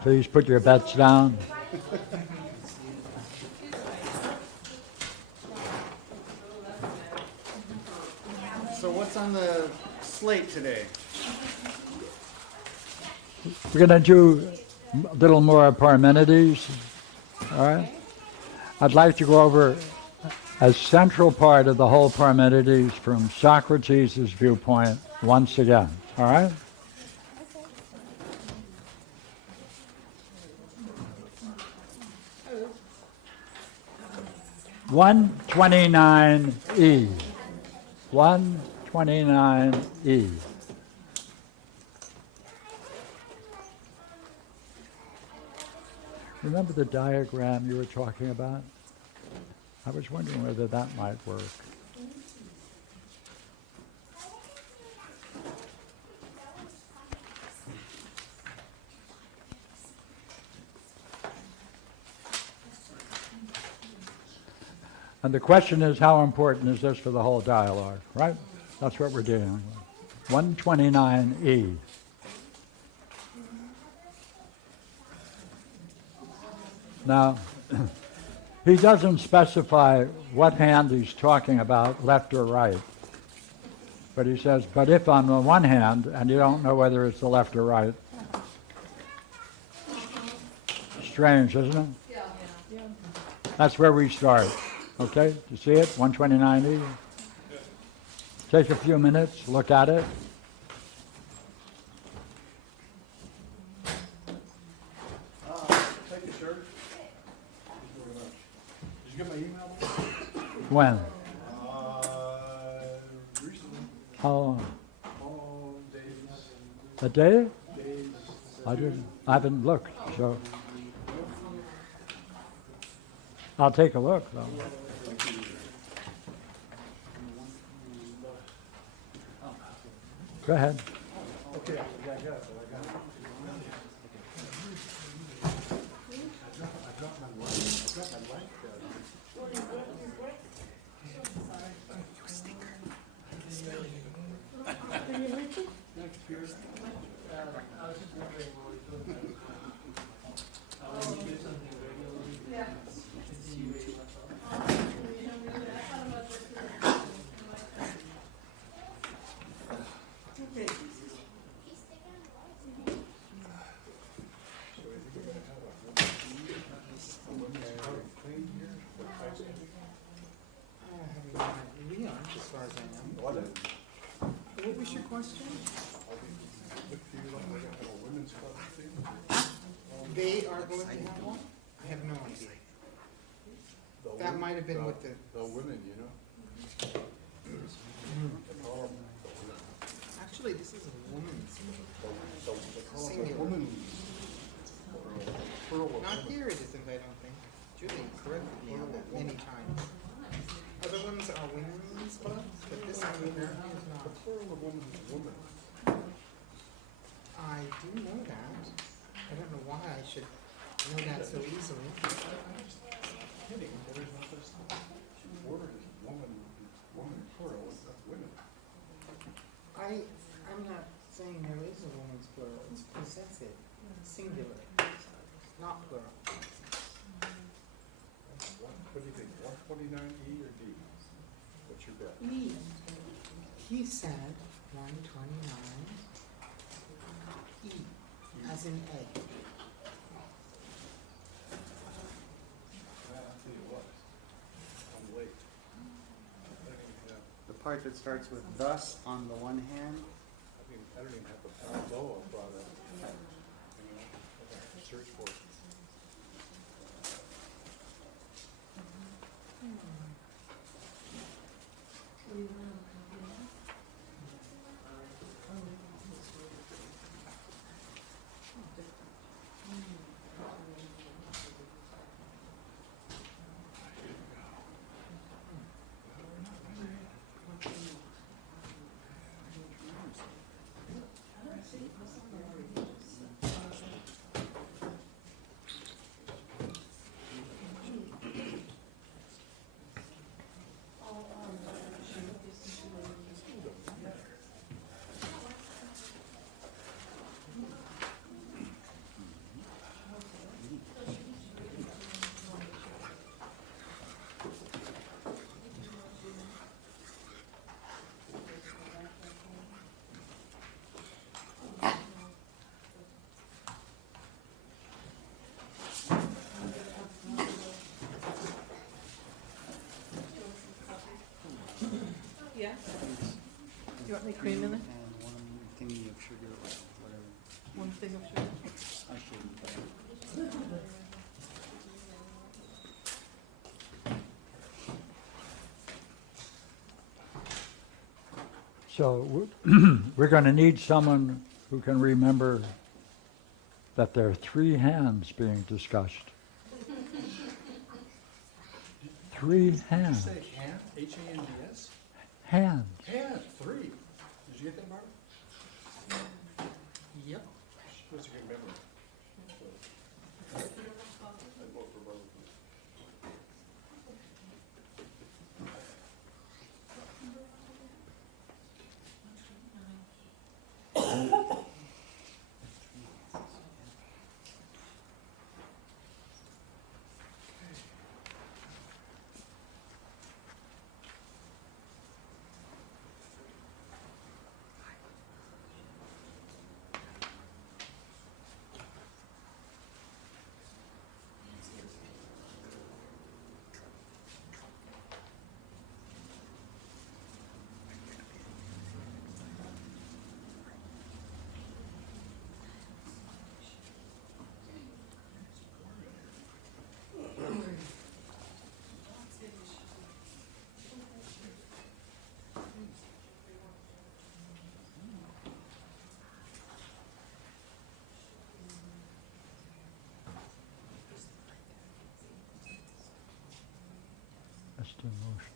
Please put your bets down. So what's on the slate today? We're going to do a little more Parmenides. All right? I'd like to go over a central part of the whole Parmenides from Socrates' viewpoint once again. All right? 129e. 129e. Remember the diagram you were talking about? I was wondering whether that might work. And the question is, how important is this for the whole dialogue, right? That's what we're dealing with. 129e. Now, he doesn't specify what hand he's talking about, left or right. But he says, but if on the one hand, and you don't know whether it's the left or right. Strange, isn't it? Yeah. That's where we start. Okay, you see it? 129e. Take a few minutes, look at it. Thank you, sir. Did you get my email? When? Recently. How long? Oh, days. A day? Days. I haven't looked, so I'll take a look, though. Go ahead. Okay, I got it. I dropped my light. What was your question? They are going to have one? I have no idea. That might have been with the... The women, you know? Actually, this is a woman's. Singular. Not here it isn't, I don't think. Julie corrected me on that many times. Other ones are women's clubs, but this one apparently is not. The plural of woman is woman. I do know that. I don't know why I should know that so easily. Kidding, there is no such thing. Word is woman plural, it's not women. I'm not saying there is a woman's plural, it's possessive, singular, not plural. What do you think, 129E or D? What's your bet? He said 129 E, as in A. I'll tell you what, I'm late. The part that starts with thus on the one hand. I don't even have the Balboa product. Search for it. Yeah? Please. You want any cream in it? And one thingy of sugar or whatever. One thing of sugar? I shouldn't. So we're going to need someone who can remember that there are three hands being discussed. Three Did you hands. say hand, H-A-N-D-S? Hands. Hand, three. Did you get that, Barbara? Yep. She has a good memory. So, I vote for Barbara. That's the motion.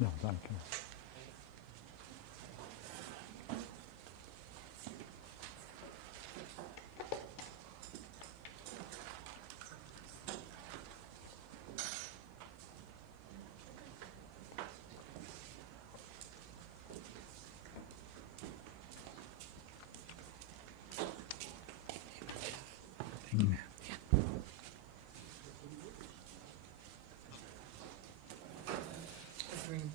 No, thank you. Green.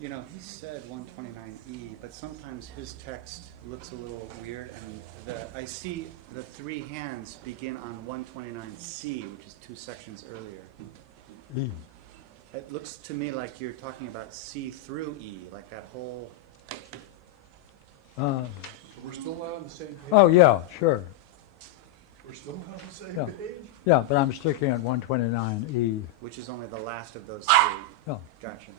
You know, he said 129e, but sometimes his text looks a little weird, and I see the three hands begin on 129c, which is two sections earlier. E. It looks to me like you're talking about C through E, like that whole. Uh, So we're still not on the same page? oh, yeah, sure. We're still not on the same Yeah. page? Yeah, but I'm sticking at 129E. Which is only the last of those three. Oh, Gotcha.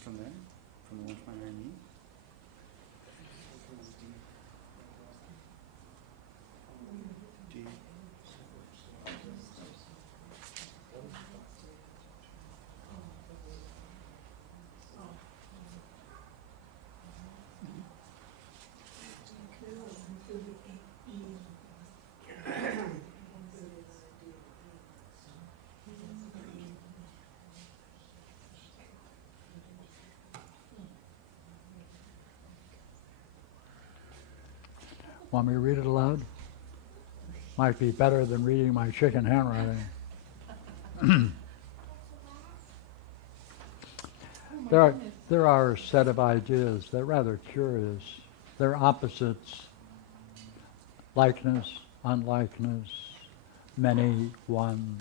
Just from there? From the 129e? D. Want me to read it aloud? Might be better than reading my chicken handwriting. There are a set of ideas. They're rather curious. They're opposites. Likeness, unlikeness, many, one,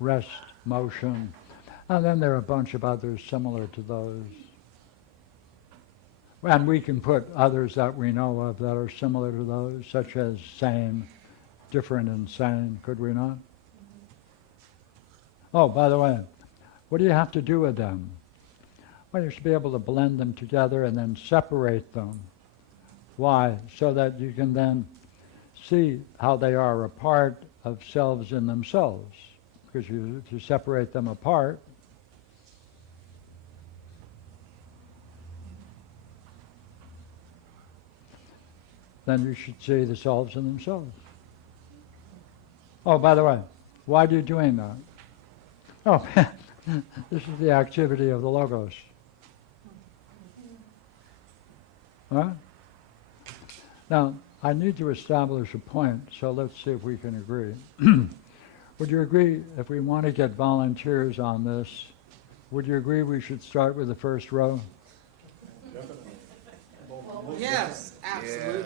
rest, motion. And then there are a bunch of others similar to those. And we can put others that we know of that are similar to those, such as same, different and same, could we not? Oh, by the way, what do you have to do with them? Well, you should be able to blend them together and then separate them. Why? So that you can then see how they are a part of selves in themselves. Because you separate them apart, then you should see the selves in themselves. Oh, by the way, why are you doing that? Oh, this is the activity of the Logos. All right? Now, I need to establish a point, so let's see if we can agree. Would you agree, if we want to get volunteers on this, would you agree we should start with the first row? Yes, absolutely.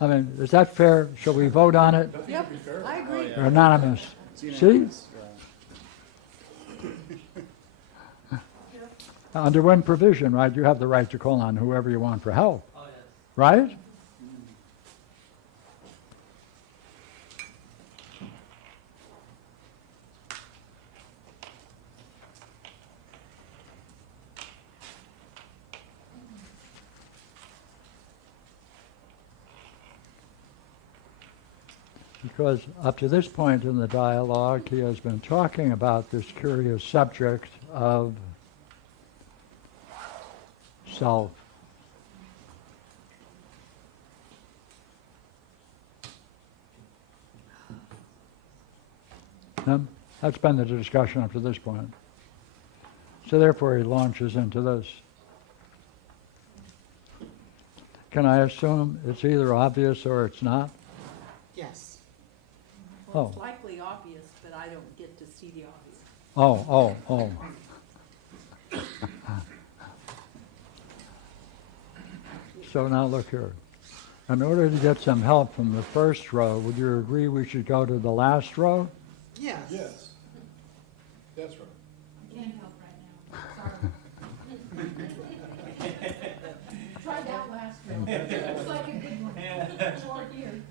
I mean, is that fair? Shall we vote on it? Yep, I agree. Or anonymous? See? Unanimous, yeah. Under one provision, right, you have the right to call on whoever you want for help. Oh, yes. Right? Because up to this point in the dialogue, he has been talking about this curious subject of self. That's been the discussion up to this point. So therefore he launches into this. Can I assume it's either obvious or it's not? Yes. Well, it's Oh. likely obvious, but I don't get to see the obvious. Oh. So now look here. In order to get some help from the first row, would you agree we should go to the last row? Yes. Yes, that's right. Can't help right now, sorry. Try that last one. Looks like a good one. Or here.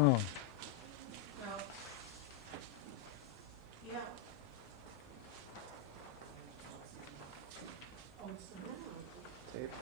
Oh, Well, yeah. Oh, so now, Tape.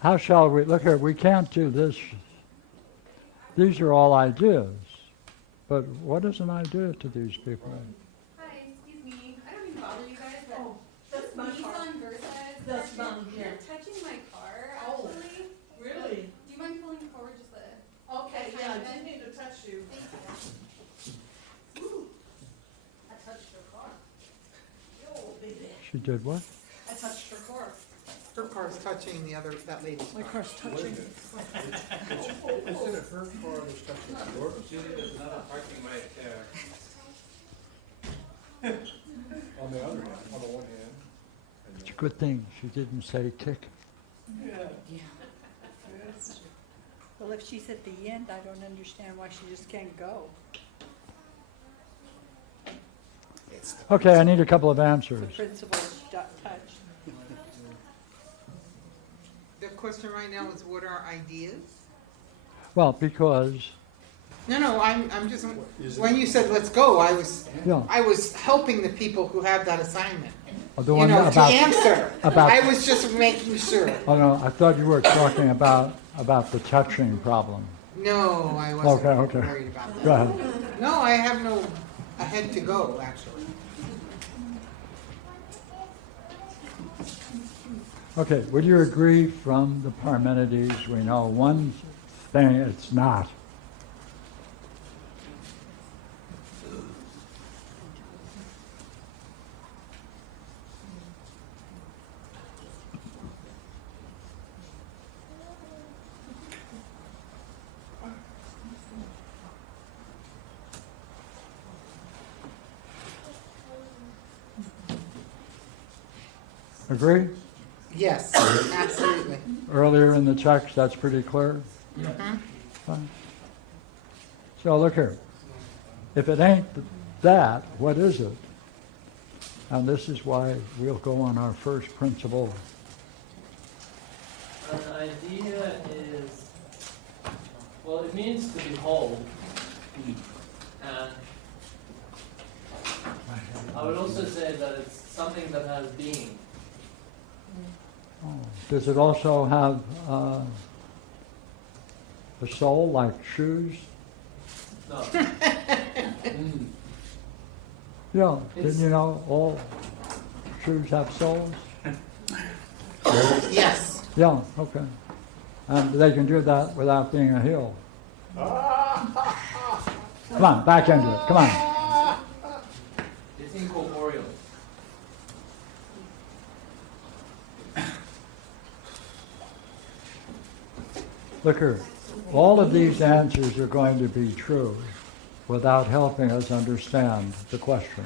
how shall we, look here, we can't do this these are all ideas. But what is an idea to these people? Hi, excuse me. I don't mean to bother you guys, but Oh, the that's my car. Nissan Versa is That's touching, mine, you're yeah. touching my car, Oh. actually. Really? Do you mind pulling forward just a Okay, tiny yeah, I bit? just need to touch you. Thank you. Ooh, I touched her car. Oh, baby. She did what? I touched her car. Her car's touching that lady's car. My car's Wait a touching. minute. Isn't it her car that's touching yours? Julie is not parking my chair. On the other hand, on the one hand. and It's a good thing she didn't say tick. Well, if she's at the end, I don't understand why she just can't go. Okay, I need a couple of The answers. principal is touched. The question right now is, what are ideas? Well, because, No, I'm just, Is it- when you said let's go, I yeah, was helping the people who have that assignment. the You one know, to about, answer. about- I was just making sure. oh no, I thought you were talking about the touching problem. No, I wasn't Okay. worried about that. Go ahead. No, I have no ahead to go, actually. Okay, would you agree from the Parmenides, we know one thing it's not? Agree? Yes, absolutely. Earlier in the text, that's pretty clear. Mhm. Fine. So look here. If it ain't that, what is it? And this is why we'll go on our first principle. An idea is, well, it means to behold. And I would also say that it's something that has being. Oh. Does it also have a soul like shoes? No. Yeah, It's- didn't you know all shoes have soles? Yes. Yeah, okay. And they can do that without being a heel. Come on, back into it, come on. It's incorporeal. Look here, all of these answers are going to be true without helping us understand the question.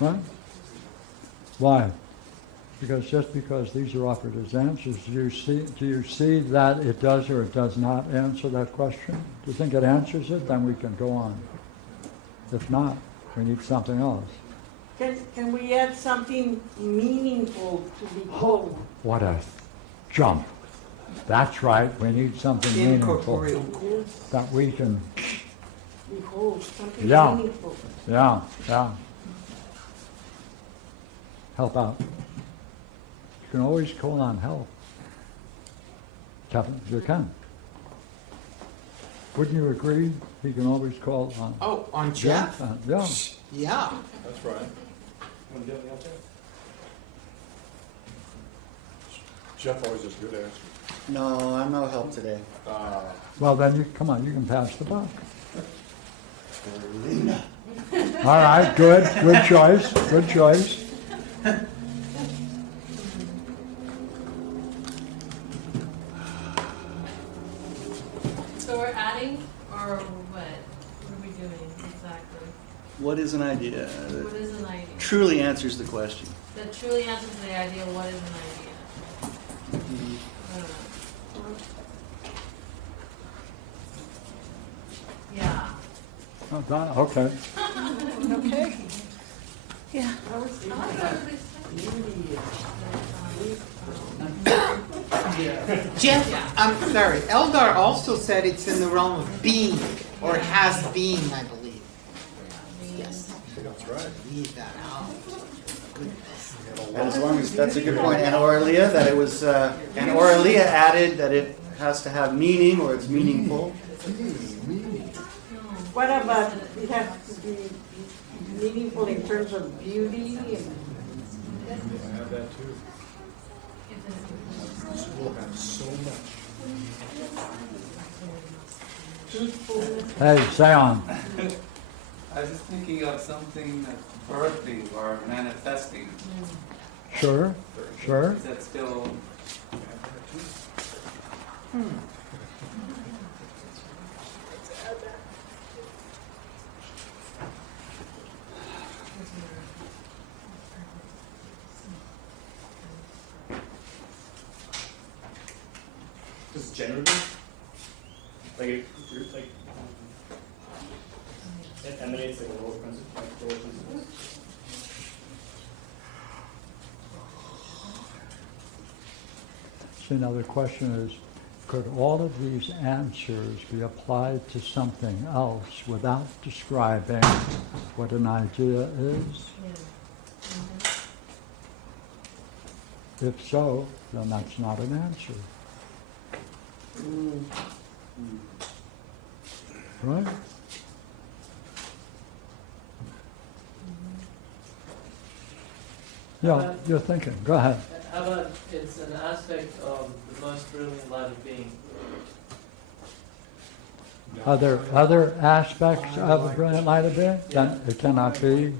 Right? Why? Because just because these are offered as answers, do you see that it does or it does not answer that question? Do you think it answers it? Then we can go on. If not, we need something else. Can we add something meaningful to behold? What a jump. That's right, we need something meaningful Incorporeal. Yes, that we can, behold, something Yeah. meaningful. yeah, help out. You can always call on help. Kevin, you can. Wouldn't you agree? He can always call on. Oh, on Jeff? Yeah. Yeah. That's right. Want to get me out there? Jeff always has good answers. No, I'm no help today. Well, then you come on. You can pass the buck. All right. Good. Good choice. Good choice. So we're adding, or what? What are we doing exactly? What is an idea What that is an idea? truly answers the question? That truly answers the idea, what is an idea? I don't know. Yeah. Oh, that- okay. Okay. Yeah. I like that. Jeff, I'm sorry, Eldar also said it's in the realm of being, or has been, I believe. Yes. That's right. Leave that out. Goodness. And as long as, that's a good point, and Aurelia, that it was, and Aurelia added that it has to have meaning, or it's meaningful. What about, it has to be meaningful in terms of beauty and I have that too. School has so much. truthfulness? Hey, say on. I was just thinking of something that's birthing or manifesting. Sure, sure. Is that still? Just generative? Like, it emanates like a lower principle, like lower principles? So now the question is, could all of these answers be applied to something else without describing what an idea is? If so, then that's not an answer. Right? Yeah, you're thinking. Go ahead. How about it's an aspect of the most brilliant light of being? Are there other aspects of a brilliant light of being? Then it cannot be.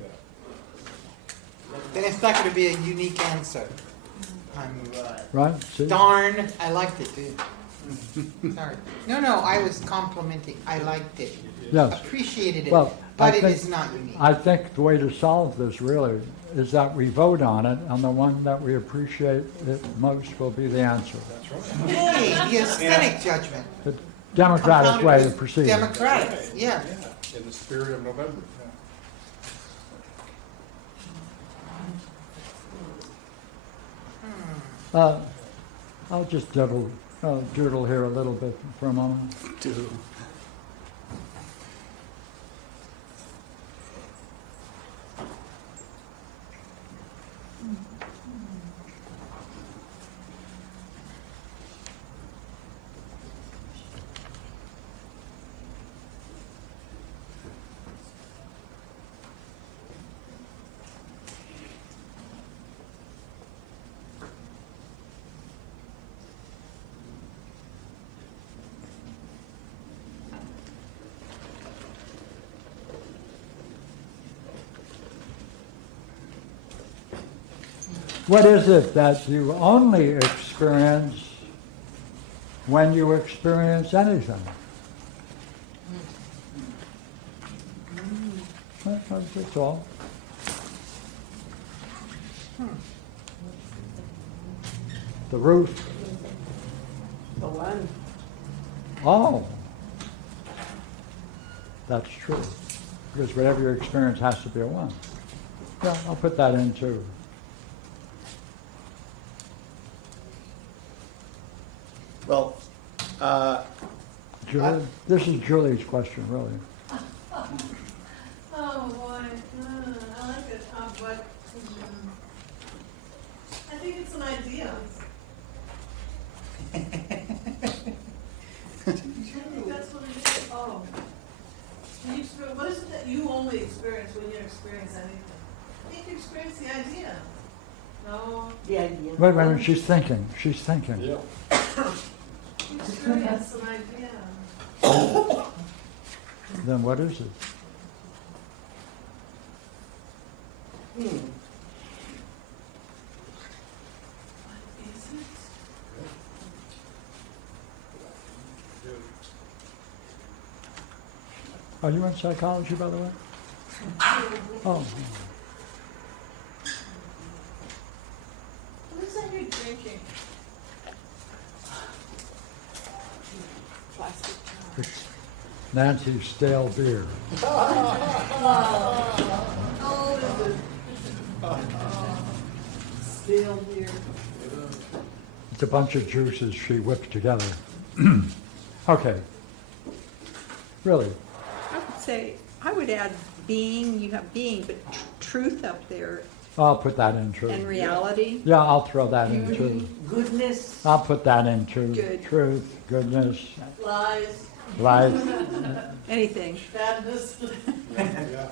Then it's not going to be a unique answer. I'm Right? See? darn, I liked it, dude. Sorry. No, I was complimenting. I liked it. Yes. Appreciated it. Well, but I it think- is not unique. I think the way to solve this really is that we vote on it, and the one that we appreciate it most will be the answer. That's right. Hey, the aesthetic judgment. The democratic way to proceed. Democratic, yeah. Yeah, in the spirit of November. I'll just doodle here a little bit for a moment. What is it that you only experience when you experience anything? That's all. The roof. The one. Oh. That's true. Because whatever you experience has to be a one. Yeah, I'll put that in too. Well, Julie, this is Julie's question, really. Oh, boy, I like it, but, I think it's an idea. I think that's what it is. Oh. What is it that you only experience when you experience anything? I think you experience the idea. No, The idea. Wait a minute, she's thinking. She's thinking. Yeah. you experience an idea. Then what is it? What is it? Are you in psychology, by the way? Oh. What is that you're drinking? Plastic. It's Nancy's stale beer. How old is it? Still here. It's a bunch of juices she whipped together. Okay. Really? I would say, I would add being, you have being, but truth up there, I'll put that in too. and reality. Yeah, I'll throw that in Beauty, too. goodness, I'll put that in too. Good. Truth, goodness, lies, life. Anything. badness. Yeah.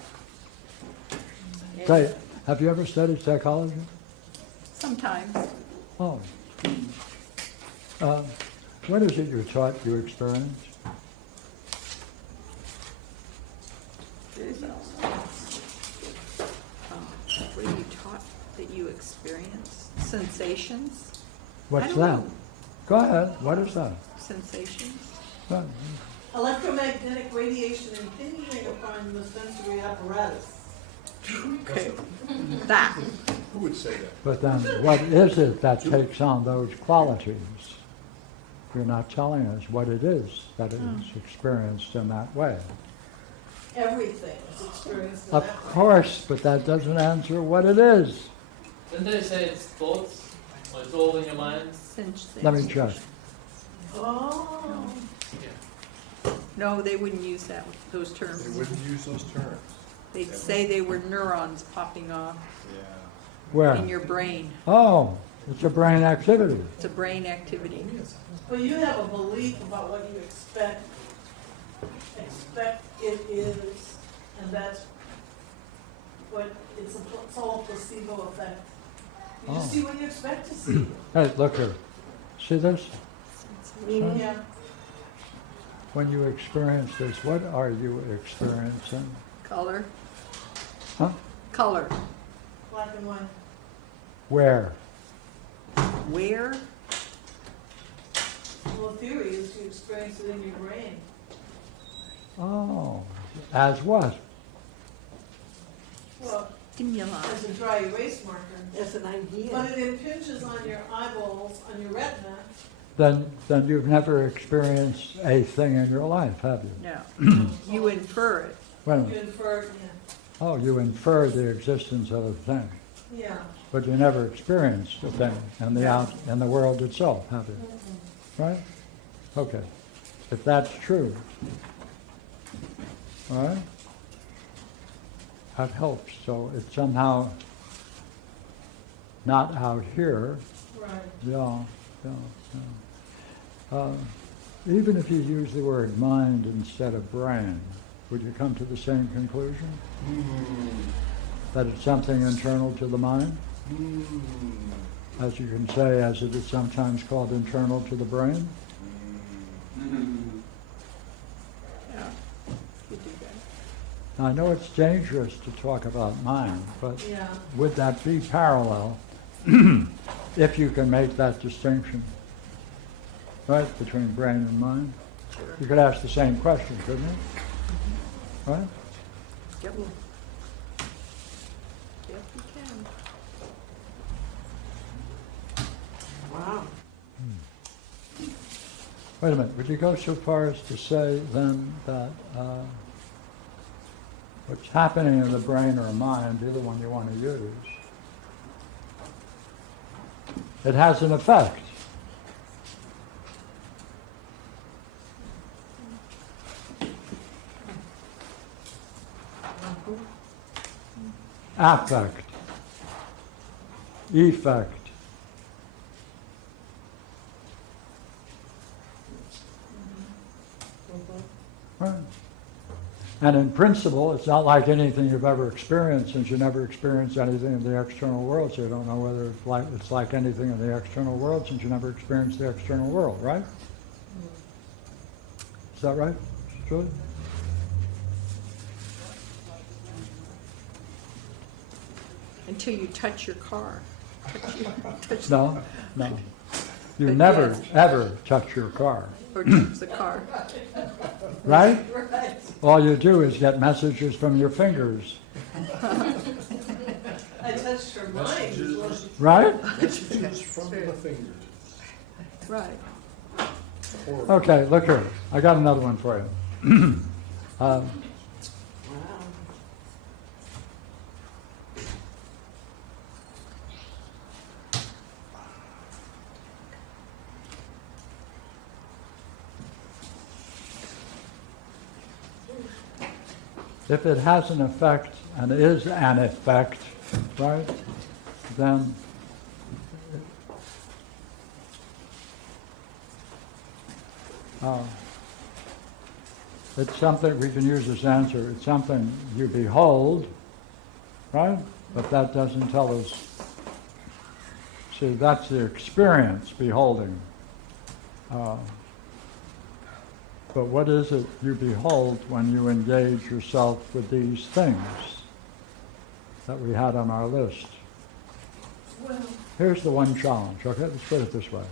Say, have you ever studied psychology? Sometimes. Oh. When is it you're taught you experience? What are you taught that you experience? Sensations? What's I don't that? know. Go ahead. What is that? Sensations? What? Electromagnetic radiation impinging upon the sensory apparatus. Okay. That. Who would say that? But then, what is it that takes on those qualities? You're not telling us what it is that is experienced in that way. Everything is experienced in Of that way. course, but that doesn't answer what it is. Didn't they say it's thoughts? Or it's all in your mind? Let me check. Oh. No, they wouldn't use that, those terms. They wouldn't use those terms. They'd say they were neurons popping off Yeah. Where? in your brain. Oh, it's a brain activity. It's a brain activity. But you have a belief about what you expect it is, and that's what, it's all a placebo effect. You just Oh. see what you expect to see. Hey, look here. See this? Yeah, When you experience this, what are you experiencing? Color. Huh? Color. black and white. Where? Where? Well, the theory is you experience it in your brain. Oh, as what? Well, Stimuli. as a dry erase marker. As an idea. But it impinges on your eyeballs, on your retina. Then you've never experienced a thing in your life, have you? No. You infer it. Wait a You minute. infer, Oh, you infer the existence of a thing, yeah. but you never experienced a thing in the world itself, have you? Right? Okay. If that's true, all right? That helps. So it's somehow not out here. Right. Yeah. Even if you use the word mind instead of brain, would you come to the same conclusion? That it's something internal to the mind? As you can say, as it is sometimes called internal to the brain? Yeah. You do that. I know it's dangerous to talk about mind, but Yeah. would that be parallel if you can make that distinction, right, between brain and mind? Sure. You could ask the same question, couldn't you? Right? Yep. Yep, you can. Wow. Wait a minute, would you go so far as to say then that what's happening in the brain or mind, either one you want to use, it has an effect? Affect, effect. Right. And in principle, it's not like anything you've ever experienced, since you never experienced anything in the external world, so you don't know whether it's like anything in the external world, since you never experienced the external world, right? Is that right, Julie? Until you touch your car. Touch No, no. You never, ever touch your car, or touch the car. right? Right. All you do is get messages from your fingers, I touched her mind. as well. right? Messages from the fingers. Right. Horrible. Okay, look here. I got another one for you. Wow. if it has an effect and is an effect, right, then it's something we can use as answer. It's something you behold, right? But that doesn't tell us. See, that's the experience, beholding. But what is it you behold when you engage yourself with these things that we had on our list? Well, Here's the one challenge, okay? Let's put it this way.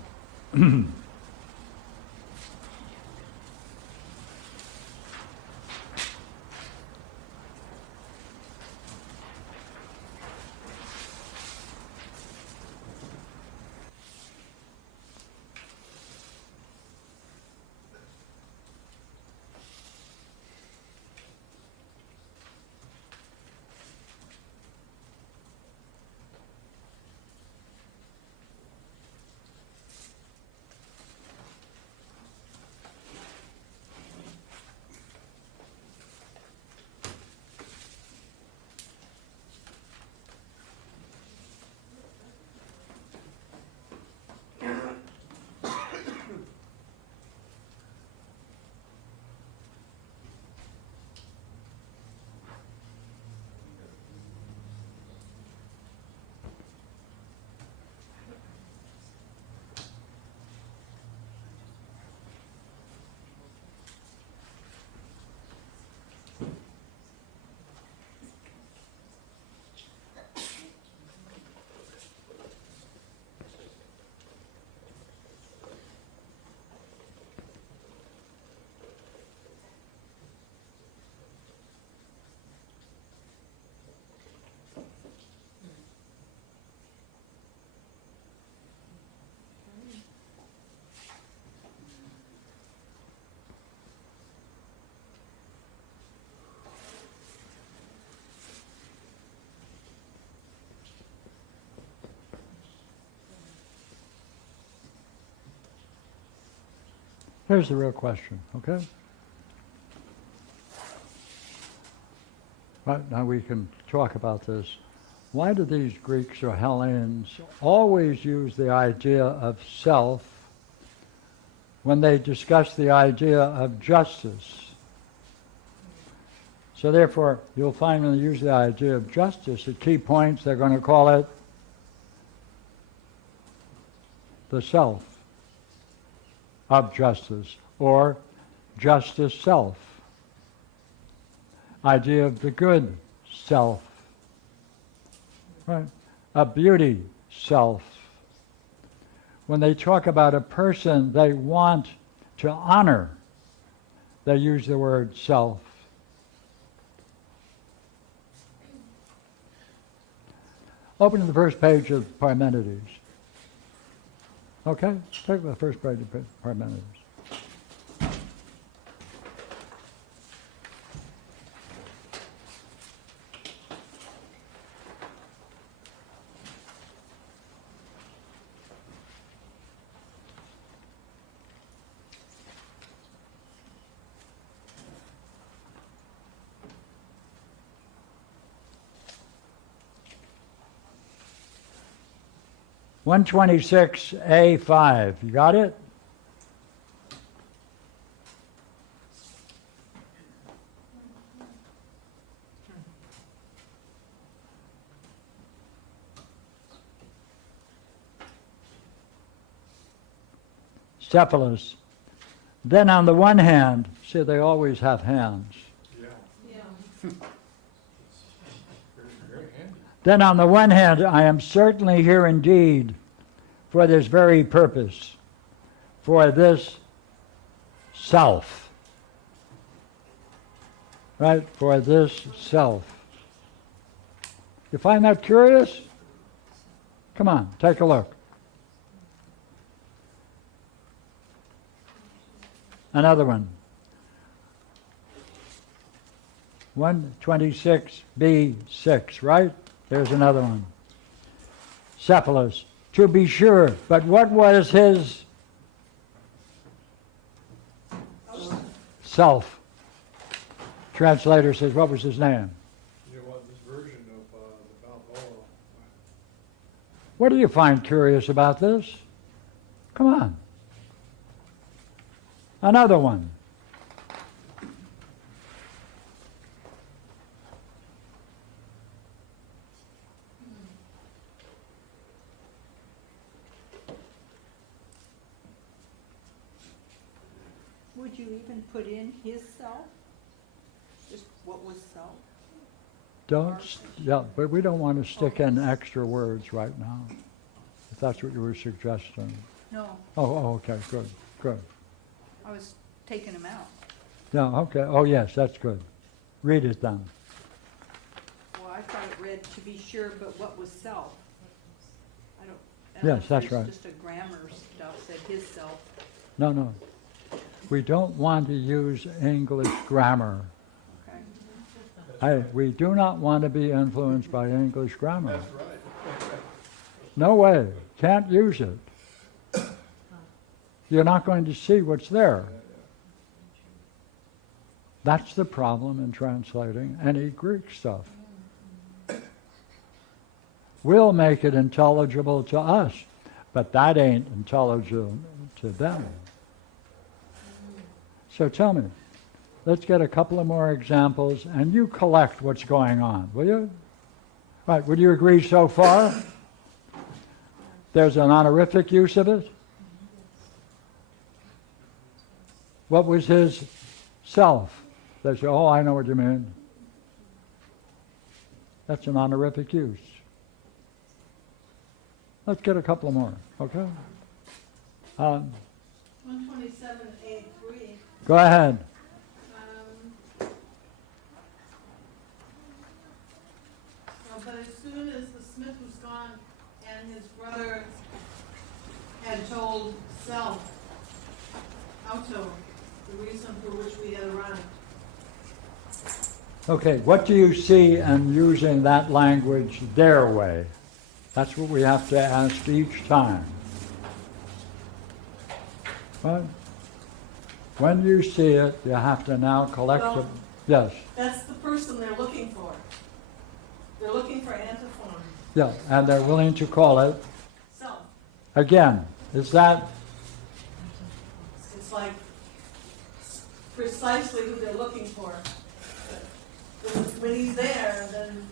Here's the real question, okay? Right, now we can talk about this. Why do these Greeks or Hellenes always use the idea of self when they discuss the idea of justice? So therefore, you'll find when they use the idea of justice, at key points, they're going to call it the self of justice, or justice self. Idea of the good self, right? A beauty self. When they talk about a person they want to honor, they use the word self. Open to the first page of Parmenides. Okay, take the first page of Parmenides. (126a-5). You got it? Cephalus. Then on the one hand, see, they always have hands. Yeah, yeah. very handy. Then on the one hand, I am certainly here indeed for this very purpose, for this self. Right? For this self. You find that curious? Come on, take a look. Another one. 126b-6, right? There's another one. Cephalus. To be sure, but what was his self? translator says, what was his name? You want this version of the Balboa. What do you find curious about this? Come on. Another one. Would you even put in his self? Just what was self? Yeah, but we don't want to stick in extra words right now, if that's what you were suggesting. No, Okay, good. I was taking him out. Yeah, okay, oh yes, that's good. Read it then. Well, I thought it read, to be sure, but what was self? I don't. Yes, unless that's there's right. Just a grammar stuff, said his self. No. We don't want to use English grammar. Okay. We do not want to be influenced by English grammar. That's right. No way. Can't use it. You're not going to see what's there. That's the problem in translating any Greek stuff. We'll make it intelligible to us, but that ain't intelligible to them. So tell me, let's get a couple of more examples, and you collect what's going on, will you? Right, would you agree so far? There's an honorific use of it? What was his self? They say, oh, I know what you mean. That's an honorific use. Let's get a couple more, okay? 127a-3. Go ahead. But as soon as the smith was gone and his brother had told self, auto, the reason for which we had arrived. Okay, what do you see in using that language their way? That's what we have to ask each time. Right? When you see it, you have to now collect Well, it. Yes, That's the person they're looking for. They're looking for antiphon, yeah, and they're willing to call it. self. Again, is that, It's like precisely who they're looking for. When he's there, then.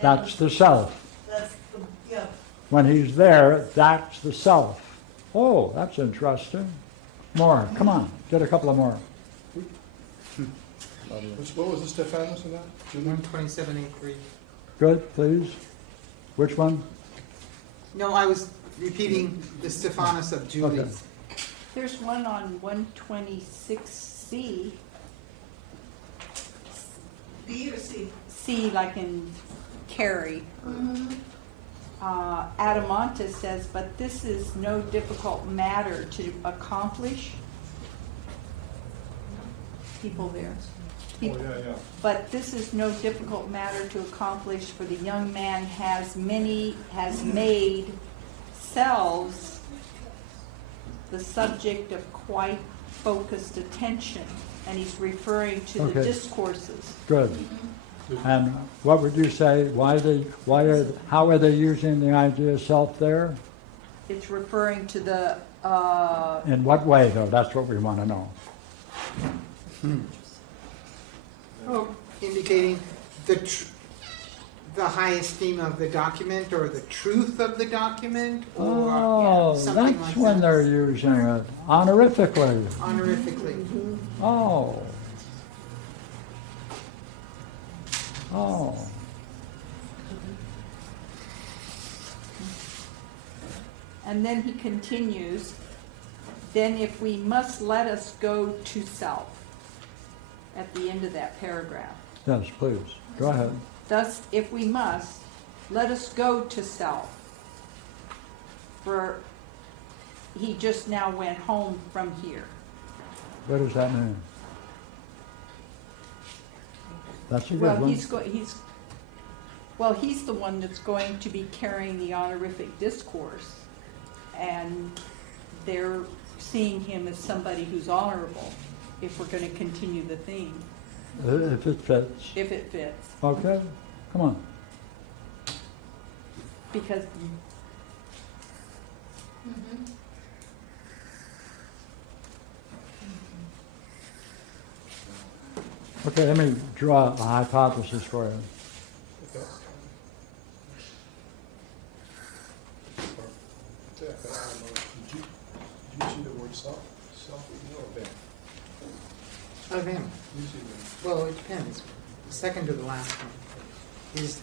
that's the self. That's the, yeah. When he's there, that's the self. Oh, that's interesting. More, come on, get a couple of more. What was the Stephanus in that? 127a-3. Good, please. Which one? No, I was repeating the Stephanus of Julie. Okay. There's one on 126c, B or C? C like in carry. Adamantus says, but this is no difficult matter to accomplish. People there. Oh, yeah. But this is no difficult matter to accomplish, for the young man has made selves the subject of quite focused attention, and he's referring to the Okay. discourses. Good. And what would you say, how are they using the idea of self there? It's referring to the, In what way, though? That's what we want to know. Indicating the high esteem of the document or the truth of the document or Oh, something that's like when that. they're using it honorifically. Honorifically. Oh. Oh. and then he continues, then if we must, let us go to self, at the end of that paragraph. Yes, please. Go ahead. Thus, if we must, let us go to self. For he just now went home from here. What does that mean? That's a good Well, one. he's the one that's going to be carrying the honorific discourse, and they're seeing him as somebody who's honorable, if we're going to continue the theme. If it fits. if it fits. Okay, come on. Because Okay, let me draw a hypothesis for you. Okay. Yeah, but I don't know. Did you see the word self? Self, or them? Oh, them. You see them. Well, it depends. The second to the last one is,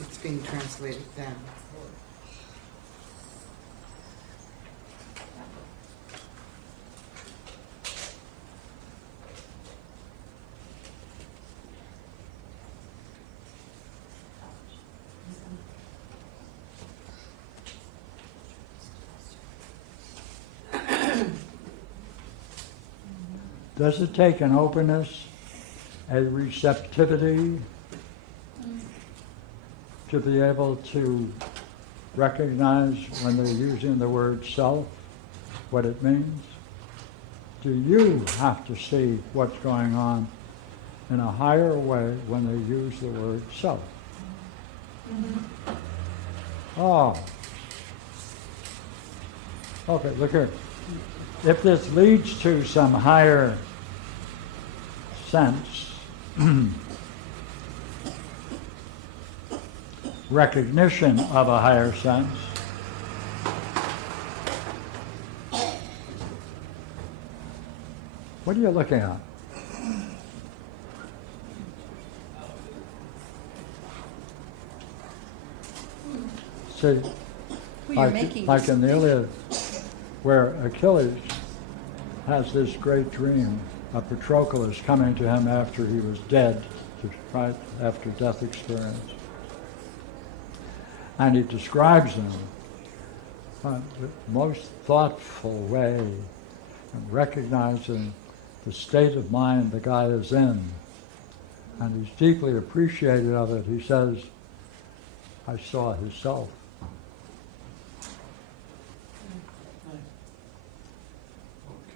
it's being translated them. Does it take an openness, a receptivity to be able to recognize when they're using the word self, what it means? Do you have to see what's going on in a higher way when they use the word self? Oh. Okay, look here. If this leads to some higher sense, recognition of a higher sense, what are you looking at? See, well, you're making like in the distinction. Iliad, where Achilles has this great dream of Patroclus coming to him after he was dead, right after death experience. And he describes him in the most thoughtful way, and recognizing the state of mind the guy is in. And he's deeply appreciative of it. He says, I saw his self.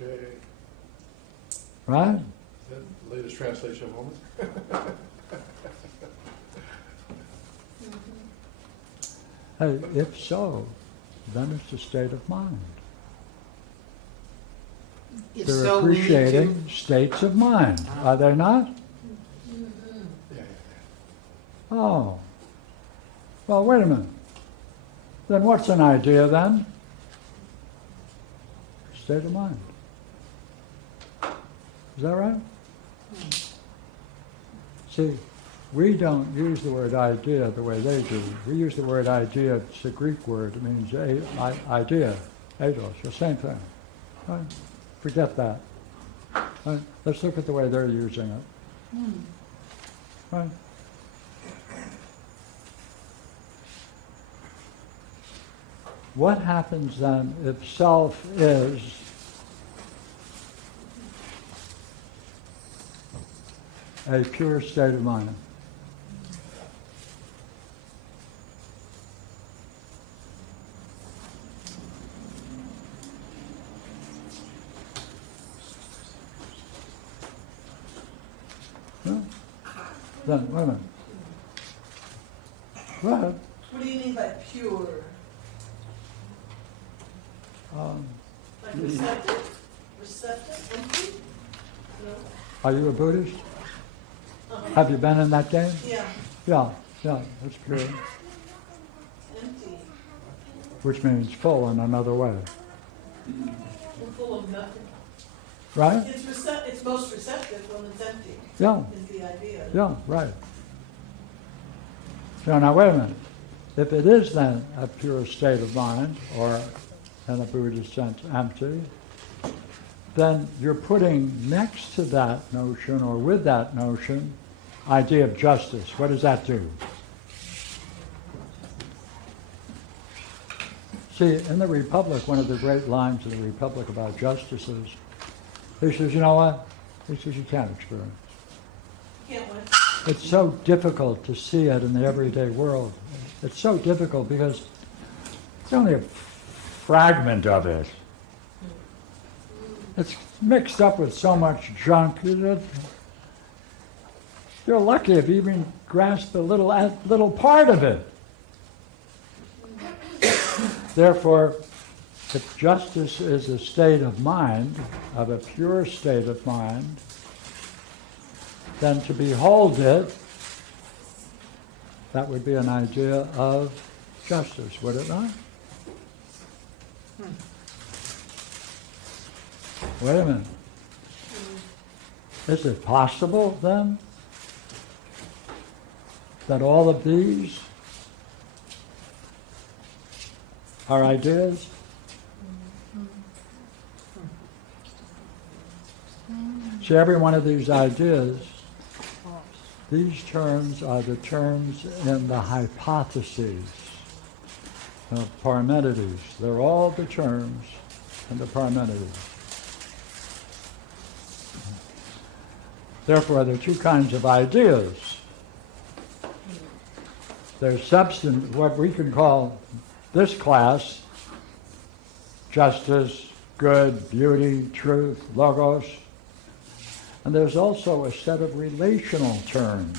Okay. Right? Is that the latest translation of Homer? Hey, if so, then it's a state of mind. If They're so, we need to- appreciating states of mind, are they not? Yeah. Oh. Well, wait a minute. Then what's an idea then? State of mind. Is that right? See, we don't use the word idea the way they do. We use the word idea, it's a Greek word, it means idea, eidos, the same thing. Right? Forget that. Right? Let's look at the way they're using it. Right? What happens then if self is a pure state of mind? Yeah. Then, wait a minute. Go ahead. What do you mean by pure? Like receptive? Receptive, empty? No? Are you a Buddhist? Have you been in that game? Yeah, Yeah, that's pure. empty. Which means full in another way. We're full of nothing. Right? It's most receptive when it's empty, Yeah, is the idea. yeah, right. So now wait a minute. If it is then a pure state of mind, or in a Buddhist sense empty, then you're putting next to that notion, or with that notion, idea of justice. What does that do? See, in the Republic, one of the great lines in the Republic about justice is, he says, you know what? He says, you can't experience. Can't win. It's so difficult to see it in the everyday world. It's so difficult because it's only a fragment of it. It's mixed up with so much junk. You're lucky if you even grasp a little part of it. Therefore, if justice is a state of mind, of a pure state of mind, then to behold it, that would be an idea of justice, would it not? Wait a minute. Is it possible then that all of these are ideas? See, every one of these ideas, these terms are the terms in the hypotheses of Parmenides. They're all the terms in the Parmenides. Therefore, there are two kinds of ideas. There's substance, what we can call this class, justice, good, beauty, truth, logos. And there's also a set of relational terms.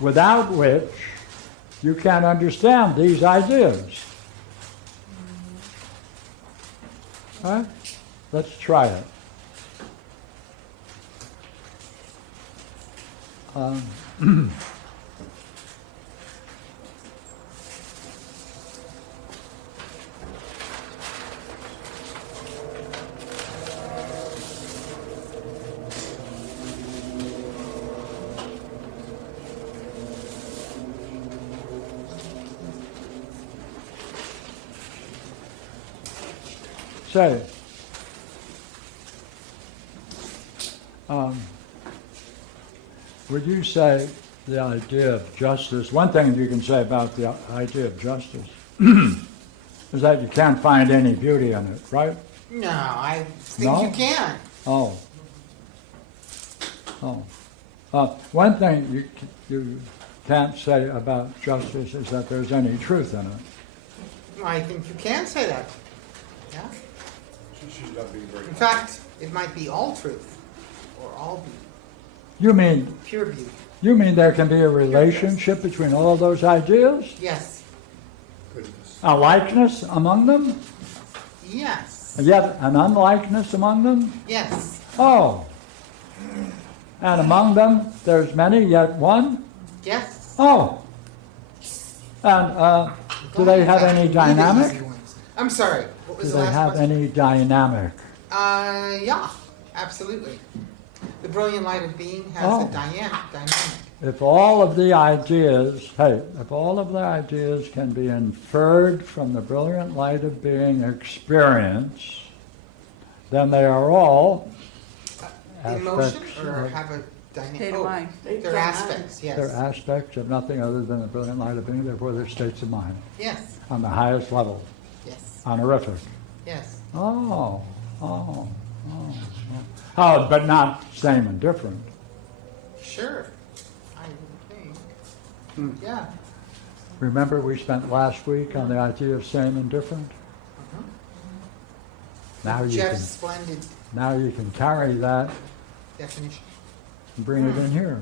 Without which you can't understand these ideas. All right? Let's try it. Say, would you say the idea of justice, one thing you can say about the idea of justice is that you can't find any beauty in it, right? No, I think No? you can. Oh. One thing you can't say about justice is that there's any truth in it. I think you can say that. Yeah. She's not being very. In fact, it might be all truth or all beauty, You mean pure beauty. there can be a relationship between all of those ideas? Yes. Goodness. A likeness among them? Yes. And yet an unlikeness among them? Yes. Oh. And among them there's many, yet one? Yes. Oh. And do they have any dynamic? I'm sorry. What was Do the they last have question? any dynamic? Yeah, absolutely. The brilliant light of being has Oh. a dynamic. If all of the ideas, if all of the ideas can be inferred from the brilliant light of being experience, then they are all Emotion aspects or of, have a dynamic. State of mind. They're aspects, yes. they're aspects of nothing other than the brilliant light of being, therefore they're states of mind Yes. on the highest level, Yes. honorific. Yes. Oh, but not same and different. Sure. I would think. Yeah. Remember we spent last week on the idea of same and different? Now you Jeff's can, splendid now you can carry that definition. and bring it in here.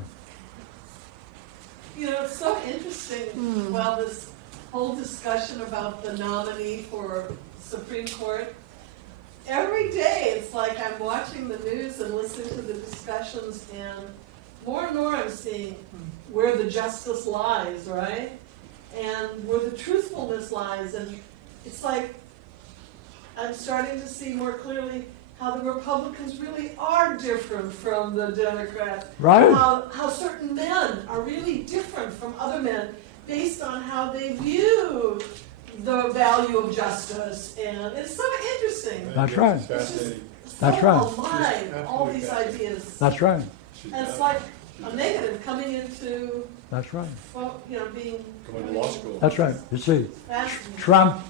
You know, it's so interesting, well, this whole discussion about the nominee for Supreme Court. Every day, it's like I'm watching the news and listening to the discussions, and more I'm seeing where the justice lies, right? And where the truthfulness lies, and it's like I'm starting to see more clearly how the Republicans really are different from the Democrats. Right. How certain men are really different from other men based on how they view the value of justice, and it's so interesting. That's right. It's fascinating. That's right. Alive, all these ideas. That's right. And it's like a negative coming into, That's right. well, you know, being. Going to law school. That's right. You see, Fascinating. Trump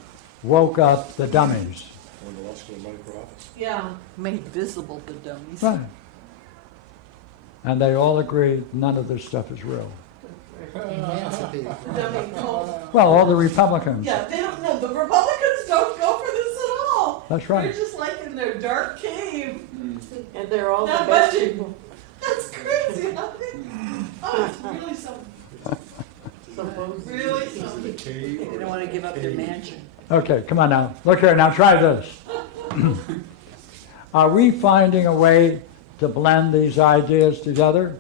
woke up the dummies. Going to law school, money for office. Yeah. Made visible the dummies. Right. And they all agree none of this stuff is real. Emancipate. I mean, oh, Well, all the Republicans. yeah, they don't know, the Republicans don't go for this at all. That's right. They're just like in their dark cave. And they're all the Not best budget. people. That's crazy, huh? Oh, it's really something, Supposed. really something. They don't want to give up their mansion. Okay, come on now. Look here, now try this. Are we finding a way to blend these ideas together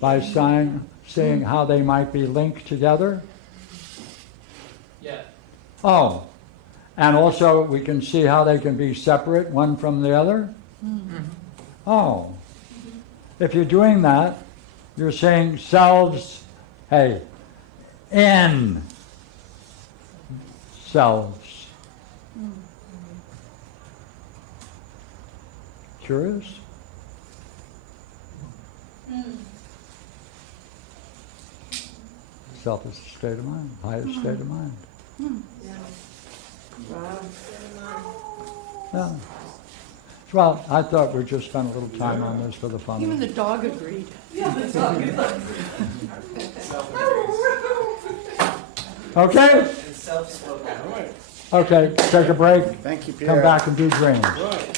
by seeing how they might be linked together? Yeah. Oh, and also we can see how they can be separate one from the other? Oh, if you're doing that, you're saying selves, hey, in selves. Curious? Self is a state of mind, highest state of mind. Wow. Yeah. Well, I thought we'd just spend a little time on this for the fun Even of the it. dog agreed. Yeah, the dog is like. Okay? And self-spoken. Okay, take a break, Thank you, Pierre. come back and do dreams. Right.